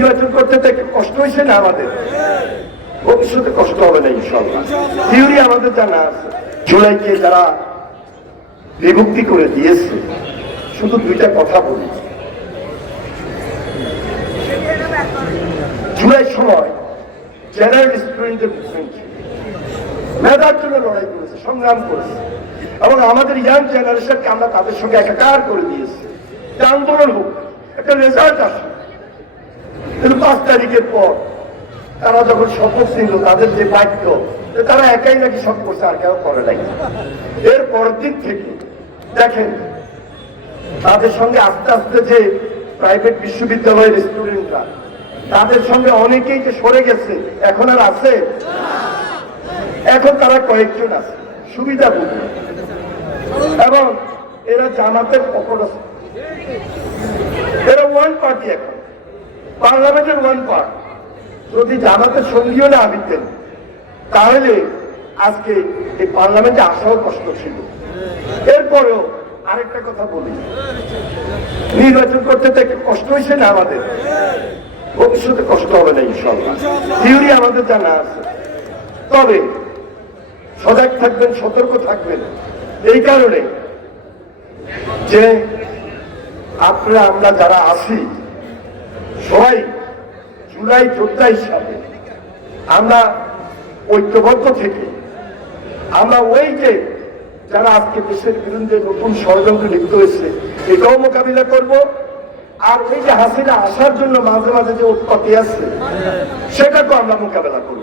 নির্বাচন করতে তো একটু কষ্ট হয়েছে না আমাদের, ভবিষ্যতে কষ্ট হবে না ইনশাআল্লাহ। থিওরি আমাদের জানা আছে। জুলাইকে যারা বিভক্তি করে দিয়েছে, শুধু দুইটা কথা বলি। জুলাই সময় জেনারেল স্টুডেন্টদের মুভমেন্ট মেধার জন্য লড়াই করেছে, সংগ্রাম করেছে, এবং আমাদের ইয়াং জেনারেশনকে আমরা তাদের সঙ্গে একাকার করে দিয়েছি। আন্দোলন হোক, একটা রেজাল্ট আসে। কিন্তু 5 তারিখের পর তারা যখন শপথ ছিল, তাদের যে বাক্য, তারা একাই নাকি সব করছে, আর কেউ করে নাই। এর পরের দিন থেকে দেখেন তাদের সঙ্গে আস্তে আস্তে যে প্রাইভেট বিশ্ববিদ্যালয়ের স্টুডেন্টরা, তাদের সঙ্গে অনেকেই যে সরে গেছে, এখন আর আছে? এখন তারা কয়েকজন আছে, সুবিধা বুঝবে, এবং এরা জামাতের পকড় আছে, এরা ওয়ান পার্টি, এখন পার্লামেন্টের ওয়ান পার্ট। যদি জামাতের সঙ্গীও না দিতেন, তাহলে আজকে এই পার্লামেন্টে আসাও কষ্ট ছিল। এরপরেও আরেকটা কথা বলি, নির্বাচন করতে তো একটু কষ্ট হয়েছে না আমাদের, ভবিষ্যতে কষ্ট হবে না ইনশাআল্লাহ। থিওরি আমাদের জানা আছে। তবে সজাগ থাকবেন, সতর্ক থাকবেন, এই কারণে যে আপনারা আমরা যারা আছি সবাই জুলাই যোদ্ধা হিসাবে আমরা ঐক্যবদ্ধ থেকে আমরা ওই যে যারা আজকে দেশের বিরুদ্ধে নতুন ষড়যন্ত্রে লিপ্ত হয়েছে, এটাও মোকাবিলা করব। আর ওই যে হাসিনা আসার জন্য মাঝে মাঝে যে উৎপত্তি আছে, সেটাকেও আমরা মোকাবেলা করব।